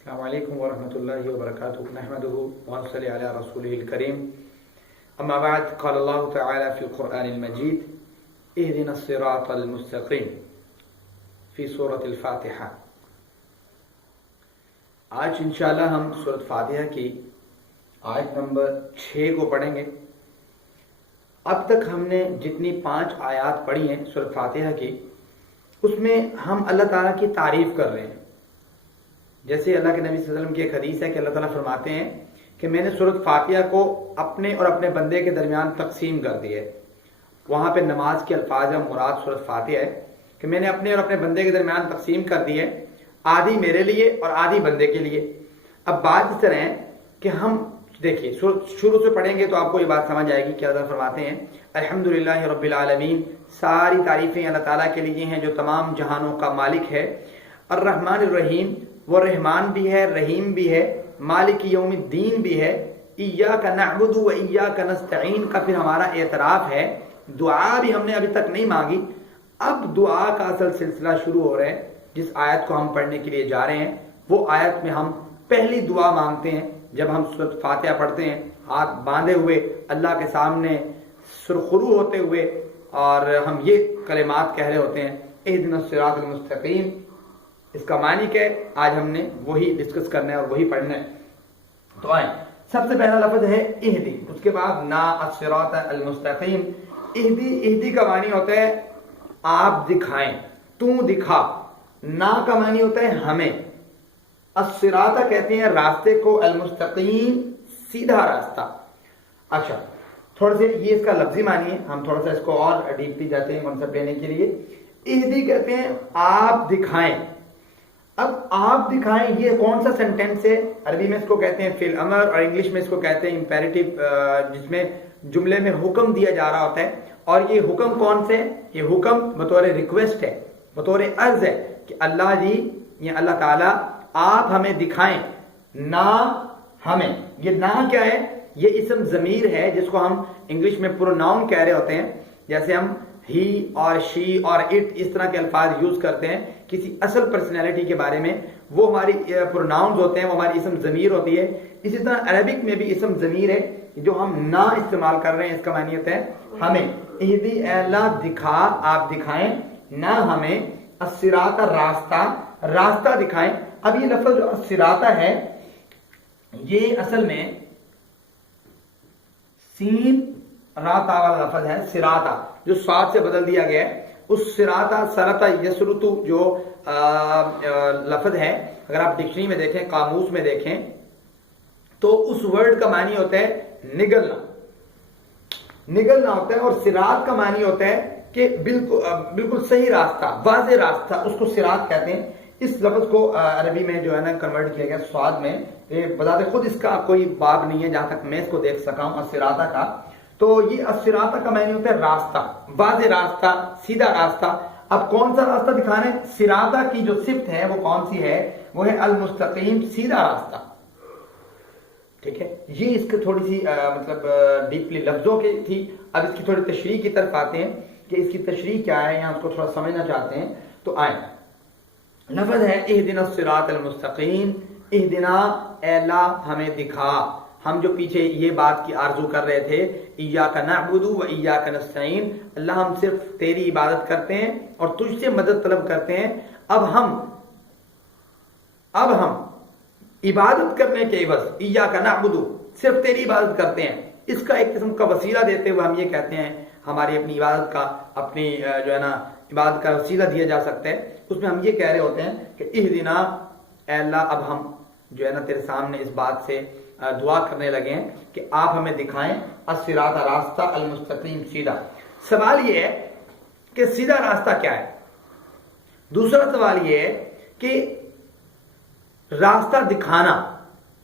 السلام علیکم ورحمۃ اللہ وبرکاتہ نحمده ونصلی علی رسوله الکریم اما بعد قال اللہ تعالی فی القرآن المجید اهدنا الصراط المستقیم فی سورة الفاتحہ۔ آج انشاءاللہ ہم سورۃ فاتحہ کی آیت نمبر 6 کو پڑھیں گے۔ اب تک ہم نے جتنی 5 آیات پڑھی ہیں سورۃ فاتحہ کی، اس میں ہم اللہ تعالیٰ کی تعریف کر رہے ہیں۔ جیسے اللہ کے نبی صلی اللہ علیہ وسلم کی ایک حدیث ہے کہ اللہ تعالیٰ فرماتے ہیں کہ میں نے سورۃ فاتحہ کو اپنے اور اپنے بندے کے درمیان تقسیم کر دی ہے۔ وہاں پہ نماز کے الفاظ مراد سورۃ فاتحہ ہے کہ میں نے اپنے اور اپنے بندے کے درمیان تقسیم کر دی ہے، آدھی میرے لیے اور آدھی بندے کے لیے۔ اب بات اس طرح ہے کہ ہم دیکھیے شروع سے پڑھیں گے تو آپ کو یہ بات سمجھ آئے گی کہ اللہ فرماتے ہیں الحمدللہ رب العالمین، ساری تعریفیں اللہ تعالیٰ کے لیے ہیں جو تمام جہانوں کا مالک ہے۔ الرحمن الرحیم، وہ رحمان بھی ہے، رحیم بھی ہے، مالک یوم الدین بھی ہے۔ ایاک نعبد و ایاک نستعین کا پھر ہمارا اعتراف ہے، دعا بھی ہم نے ابھی تک نہیں مانگی، اب دعا کا اصل سلسلہ شروع ہو رہا ہے۔ جس آیت کو ہم پڑھنے کے لیے جا رہے ہیں وہ آیت میں ہم پہلی دعا مانگتے ہیں جب ہم سورۃ فاتحہ پڑھتے ہیں، ہاتھ باندھے ہوئے اللہ کے سامنے سرخرو ہوتے ہوئے، اور ہم یہ کلمات کہہ رہے ہوتے ہیں اہدنا الصراط المستقیم۔ اس کا معنی کیا ہے آج ہم نے وہی ڈسکس کرنا ہے اور وہی پڑھنا ہے۔ تو آئیں، سب سے پہلا لفظ ہے اہدی، اس کے بعد نا الصراط المستقیم۔ اہدی کا معنی ہوتا ہے آپ دکھائیں، تو دکھا۔ نا کا معنی ہوتا ہے ہمیں۔ الصراط کہتے ہیں راستے کو، المستقیم سیدھا راستہ۔ اچھا، تھوڑا سے یہ اس کا لفظی معنی ہے، ہم تھوڑا سا اس کو اور ڈیپلی جاتے ہیں کنسپٹ لینے کے لیے۔ اہدی کہتے ہیں آپ دکھائیں۔ اب آپ دکھائیں یہ کون سا سینٹینس ہے؟ عربی میں اس کو کہتے ہیں فعل امر، اور انگلش میں اس کو کہتے ہیں امپیریٹو، جس میں جملے میں حکم دیا جا رہا ہوتا ہے۔ اور یہ حکم کون سے؟ یہ حکم بطور ریکویسٹ ہے، بطور عرض ہے کہ اللہ جی یا اللہ تعالیٰ آپ ہمیں دکھائیں، نہ ہمیں۔ یہ نہ کیا ہے؟ یہ اسم ضمیر ہے جس کو ہم انگلش میں پروناؤن کہہ رہے ہوتے ہیں۔ جیسے ہم ہی اور شی اور اٹ اس طرح کے الفاظ یوز کرتے ہیں کسی اصل پرسنالٹی کے بارے میں، وہ ہماری پروناؤنز ہوتے ہیں، وہ ہماری اسم ضمیر ہوتی ہے۔ اسی طرح عربک میں بھی اسم ضمیر ہے جو ہم نہ استعمال کر رہے ہیں، اس کا معنی ہوتا ہے ہمیں۔ اہدی، اے اللہ دکھا، آپ دکھائیں، نہ ہمیں، الصراط راستہ، راستہ دکھائیں۔ اب یہ لفظ جو الصراط ہے یہ اصل میں سین راتا والا لفظ ہے، سراتا، جو صاد سے بدل دیا گیا ہے۔ اس سراتا، سرتا، یسرتو جو لفظ ہے، اگر آپ ڈکشنری میں دیکھیں، قاموس میں دیکھیں تو اس ورڈ کا معنی ہوتا ہے نگلنا، نگلنا ہوتا ہے۔ اور سرات کا معنی ہوتا ہے کہ بالکل صحیح راستہ، واضح راستہ، اس کو سرات کہتے ہیں۔ اس لفظ کو عربی میں جو ہے نا کنورٹ کیا گیا صاد میں۔ بذات خود اس کا کوئی باب نہیں ہے جہاں تک میں اس کو دیکھ سکا ہوں الصراط کا۔ تو یہ الصراط کا معنی ہوتا ہے راستہ، واضح راستہ، سیدھا راستہ۔ اب کون سا راستہ دکھانا ہے؟ صراط کی جو صفت ہے وہ کون سی ہے؟ وہ ہے المستقیم، سیدھا راستہ۔ ٹھیک ہے، یہ اس کی تھوڑی سی مطلب ڈیپلی لفظوں کی تھی۔ اب اس کی تھوڑی تشریح کی طرف آتے ہیں کہ اس کی تشریح کیا ہے، یہاں اس کو تھوڑا سمجھنا چاہتے ہیں تو آئیں۔ لفظ ہے اہدنا الصراط المستقیم، اہدنا، اے اللہ ہمیں دکھا۔ ہم جو پیچھے یہ بات کی آرزو کر رہے تھے، ایاک نعبد و ایاک نستعین، اللہ ہم صرف تیری عبادت کرتے ہیں اور تجھ سے مدد طلب کرتے ہیں۔ اب ہم عبادت کرنے کے عوض ایاک نعبد، صرف تیری عبادت کرتے ہیں، اس کا ایک قسم کا وسیلہ دیتے ہوئے ہم یہ کہتے ہیں ہماری اپنی عبادت کا، اپنی جو ہے نا عبادت کا وسیلہ دیا جا سکتا ہے۔ اس میں ہم یہ کہہ رہے ہوتے ہیں کہ اہدنا، اے اللہ اب ہم جو ہے نا تیرے سامنے اس بات سے دعا کرنے لگے ہیں کہ آپ ہمیں دکھائیں الصراط، راستہ، المستقیم، سیدھا۔ سوال یہ ہے کہ سیدھا راستہ کیا ہے؟ دوسرا سوال یہ ہے کہ راستہ دکھانا،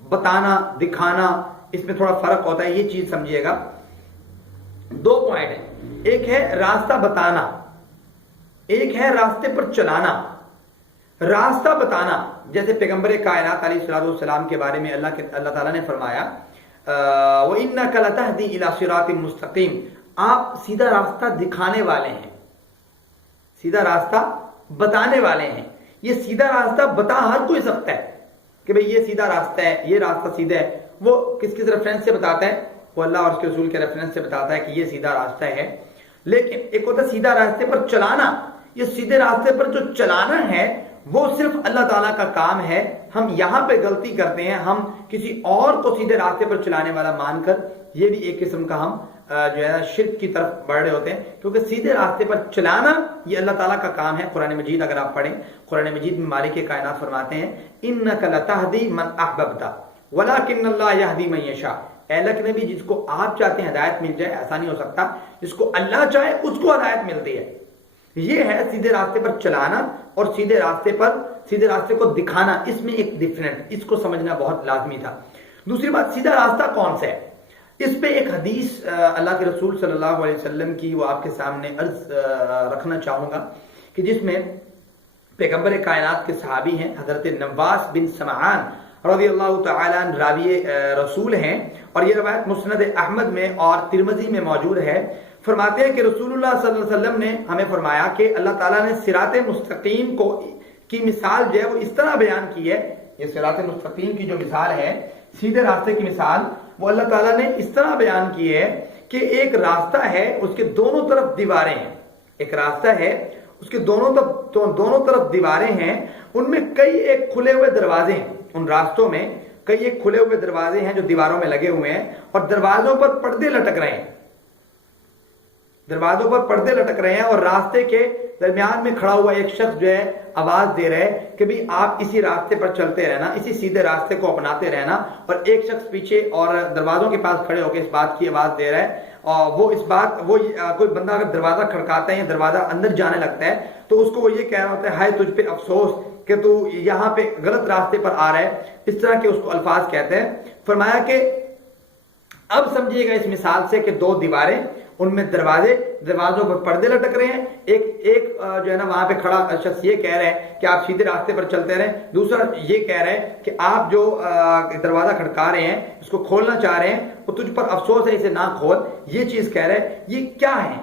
بتانا، دکھانا، اس میں تھوڑا فرق ہوتا ہے، یہ چیز سمجھیے گا۔ 2 پوائنٹ ہیں، ایک ہے راستہ بتانا، ایک ہے راستے پر چلانا۔ راستہ بتانا، جیسے پیغمبر کائنات علیہ الصلوۃ والسلام کے بارے میں اللہ تعالیٰ نے فرمایا وَإِنَّكَ لَتَهْدِي إِلَى صِرَاطٍ مُسْتَقِيمٍ، آپ سیدھا راستہ دکھانے والے ہیں، سیدھا راستہ بتانے والے ہیں۔ یہ سیدھا راستہ بتا ہر کوئی سکتا ہے کہ بھئی یہ سیدھا راستہ ہے، یہ راستہ سیدھا ہے، وہ کس ریفرنس سے بتاتا ہے؟ وہ اللہ اور اس کے رسول کے ریفرنس سے بتاتا ہے کہ یہ سیدھا راستہ ہے. لیکن ایک ہوتا ہے سیدھا راستے پر چلانا. یہ سیدھے راستے پر جو چلانا ہے وہ صرف اللہ تعالیٰ کا کام ہے. ہم یہاں پہ غلطی کرتے ہیں، ہم کسی اور کو سیدھے راستے پر چلانے والا مان کر یہ بھی ایک قسم کا ہم جو ہے شرک کی طرف بڑھ رہے ہوتے ہیں، کیونکہ سیدھے راستے پر چلانا یہ اللہ تعالیٰ کا کام ہے. قرآن مجید اگر آپ پڑھیں، قرآن مجید میں مالک کائنات فرماتے ہیں انک لتہدی من احببت ولکن اللہ یہدی من یشاء. اے اللہ کے نبی، جس کو آپ چاہتے ہیں ہدایت مل جائے، ایسا نہیں ہو سکتا. جس کو اللہ چاہے اس کو ہدایت ملتی ہے. یہ ہے سیدھے راستے پر چلانا اور سیدھے راستے کو دکھانا. اس میں ایک ڈفرنٹ، اس کو سمجھنا بہت لازمی تھا. دوسری بات، سیدھا راستہ کون سا ہے؟ اس پہ ایک حدیث اللہ کے رسول صلی اللہ علیہ وسلم کی وہ آپ کے سامنے عرض رکھنا چاہوں گا کہ جس میں پیغمبر کائنات کے صحابی ہیں حضرت نواس بن سمعان رضی اللہ تعالیٰ عنہ راوی رسول ہیں، اور یہ روایت مسند احمد میں اور ترمذی میں موجود ہے. فرماتے ہیں کہ رسول اللہ صلی اللہ علیہ وسلم نے ہمیں فرمایا کہ اللہ تعالیٰ نے صراط مستقیم کی مثال جو ہے وہ اس طرح بیان کی ہے. یہ صراط مستقیم کی جو مثال ہے، سیدھے راستے کی مثال، وہ اللہ تعالیٰ نے اس طرح بیان کی ہے کہ ایک راستہ ہے، اس کے دونوں طرف دیواریں ہیں. ایک راستہ ہے، اس کے دونوں طرف دیواریں ہیں، ان میں کئی ایک کھلے ہوئے دروازے ہیں. ان راستوں میں کئی ایک کھلے ہوئے دروازے ہیں جو دیواروں میں لگے ہوئے ہیں، اور دروازوں پر پردے لٹک رہے ہیں. دروازوں پر پردے لٹک رہے ہیں، اور راستے کے درمیان میں کھڑا ہوا ایک شخص جو ہے آواز دے رہا ہے کہ بھی آپ اسی راستے پر چلتے رہنا، اسی سیدھے راستے کو اپناتے رہنا. اور ایک شخص پیچھے اور دروازوں کے پاس کھڑے ہو کے اس بات کی آواز دے رہا ہے. اور وہ کوئی بندہ اگر دروازہ کھڑکاتا ہے یا دروازہ اندر جانے لگتا ہے تو اس کو وہ یہ کہہ رہا ہوتا ہے، ہائے تجھ پہ افسوس کہ تو یہاں پہ غلط راستے پر آ رہا ہے. اس طرح کے اس کو الفاظ کہتے ہیں. فرمایا کہ اب سمجھیے گا اس مثال سے کہ دو دیواریں، ان میں دروازوں پر پردے لٹک رہے ہیں. ایک جو ہے نا وہاں پہ کھڑا شخص یہ کہہ رہا ہے کہ آپ سیدھے راستے پر چلتے رہیں، دوسرا یہ کہہ رہا ہے کہ آپ جو دروازہ کھڑکا رہے ہیں، اس کو کھولنا چاہ رہے ہیں، وہ تجھ پر افسوس ہے، اسے نہ کھول. یہ چیز کہہ رہے ہیں. یہ کیا ہے؟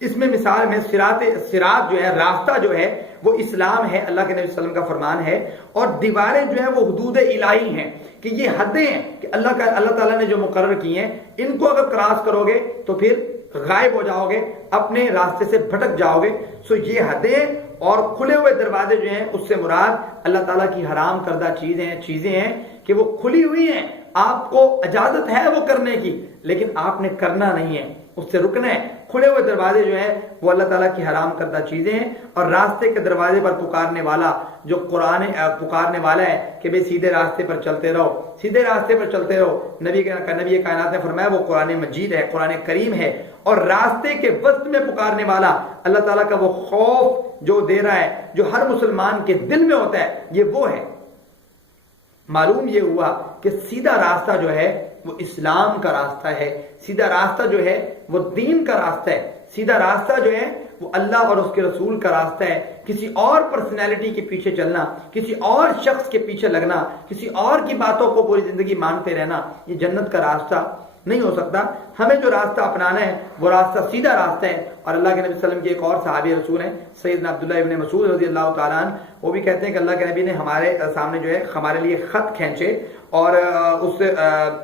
اس میں مثال میں صراط جو ہے، راستہ جو ہے وہ اسلام ہے، اللہ کے نبی صلی اللہ علیہ وسلم کا فرمان ہے. اور دیواریں جو ہیں وہ حدود الہی ہیں، کہ یہ حدیں ہیں کہ اللہ تعالیٰ نے جو مقرر کی ہیں، ان کو اگر کراس کرو گے تو پھر غائب ہو جاؤ گے، اپنے راستے سے بھٹک جاؤ گے. سو یہ حدیں اور کھلے ہوئے دروازے جو ہیں، اس سے مراد اللہ تعالیٰ کی حرام کردہ چیزیں ہیں کہ وہ کھلی ہوئی ہیں. آپ کو اجازت ہے وہ کرنے کی، لیکن آپ نے کرنا نہیں ہے، اس سے رکنا ہے. کھلے ہوئے دروازے جو ہیں وہ اللہ تعالیٰ کی حرام کردہ چیزیں ہیں. اور راستے کے دروازے پر پکارنے والا جو قرآن پکارنے والا ہے کہ بھئی سیدھے راستے پر چلتے رہو، سیدھے راستے پر چلتے رہو، نبی کائنات نے فرمایا وہ قرآن مجید ہے، قرآن کریم ہے. اور راستے کے وسط میں پکارنے والا اللہ تعالیٰ کا وہ خوف جو دے رہا ہے، جو ہر مسلمان کے دل میں ہوتا ہے، یہ وہ ہے. معلوم یہ ہوا کہ سیدھا راستہ جو ہے وہ اسلام کا راستہ ہے. سیدھا راستہ جو ہے وہ دین کا راستہ ہے. سیدھا راستہ جو ہے وہ اللہ اور اس کے رسول کا راستہ ہے. کسی اور پرسنالٹی کے پیچھے چلنا، کسی اور شخص کے پیچھے لگنا، کسی اور کی باتوں کو پوری زندگی مانتے رہنا، یہ جنت کا راستہ نہیں ہو سکتا. ہمیں جو راستہ اپنانا ہے وہ راستہ سیدھا راستہ ہے. اور اللہ کے نبی صلی اللہ علیہ وسلم کے ایک اور صحابی رسول ہیں سیدنا عبداللہ ابن مسعود رضی اللہ تعالیٰ عنہ، وہ بھی کہتے ہیں کہ اللہ کے نبی نے ہمارے سامنے جو ہے ہمارے لیے خط کھینچے، اور اس سے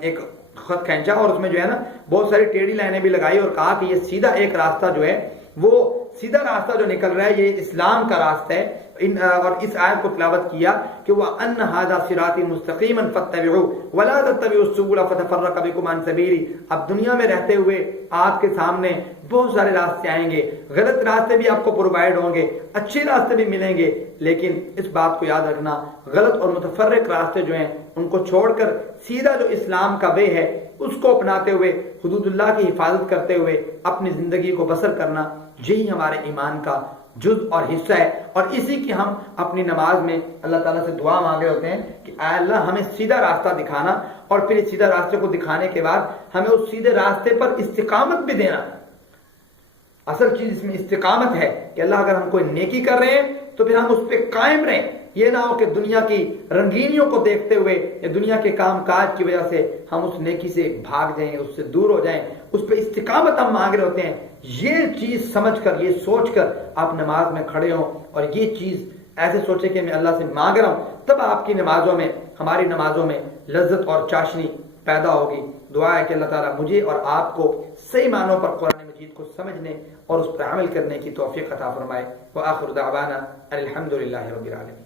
ایک خط کھینچا اور اس میں جو ہے نا بہت ساری ٹیڑھی لائنیں بھی لگائی، اور کہا کہ یہ سیدھا ایک راستہ جو ہے، وہ سیدھا راستہ جو نکل رہا ہے یہ اسلام کا راستہ ہے. اور اس آیت کو تلاوت کیا کہ وَأَنَّ هَذَا صِرَاطِي مُسْتَقِيمًا فَاتَّبِعُوهُ وَلَا تَتَّبِعُوا السُّبُلَ فَتَفَرَّقَ بِكُمْ عَنْ سَبِيلِهِ. اب دنیا میں رہتے ہوئے آپ کے سامنے بہت سارے راستے آئیں گے، غلط راستے بھی آپ کو پرووائڈ ہوں گے، اچھے راستے بھی ملیں گے، لیکن اس بات کو یاد رکھنا غلط اور متفرق راستے جو ہیں ان کو چھوڑ کر سیدھا جو اسلام کا وے ہے اس کو اپناتے ہوئے حدود اللہ کی حفاظت کرتے ہوئے اپنی زندگی کو بسر کرنا، یہی ہمارے ایمان کا جز اور حصہ ہے. اور اسی کی ہم اپنی نماز میں اللہ تعالیٰ سے دعا مانگے ہوتے ہیں کہ اے اللہ ہمیں سیدھا راستہ دکھانا، اور پھر اس سیدھا راستے کو دکھانے کے بعد ہمیں اس سیدھے راستے پر استقامت بھی دینا. اصل چیز اس میں استقامت ہے کہ اللہ اگر ہم کوئی نیکی کر رہے ہیں تو پھر ہم اس پہ قائم رہیں. یہ نہ ہو کہ دنیا کی رنگینیوں کو دیکھتے ہوئے یا دنیا کے کام کاج کی وجہ سے ہم اس نیکی سے بھاگ جائیں، اس سے دور ہو جائیں. اس پہ استقامت ہم مانگ رہے ہوتے ہیں. یہ چیز سمجھ کر، یہ سوچ کر آپ نماز میں کھڑے ہوں اور یہ چیز ایسے سوچیں کہ میں اللہ سے مانگ رہا ہوں، تب آپ کی نمازوں میں، ہماری نمازوں میں لذت اور چاشنی پیدا ہوگی۔ دعا ہے کہ اللہ تعالیٰ مجھے اور آپ کو صحیح معنوں پر قرآن مجید کو سمجھنے اور اس پر عمل کرنے کی توفیق عطا فرمائے۔ وآخر دعوانا الحمد للہ رب العالمین۔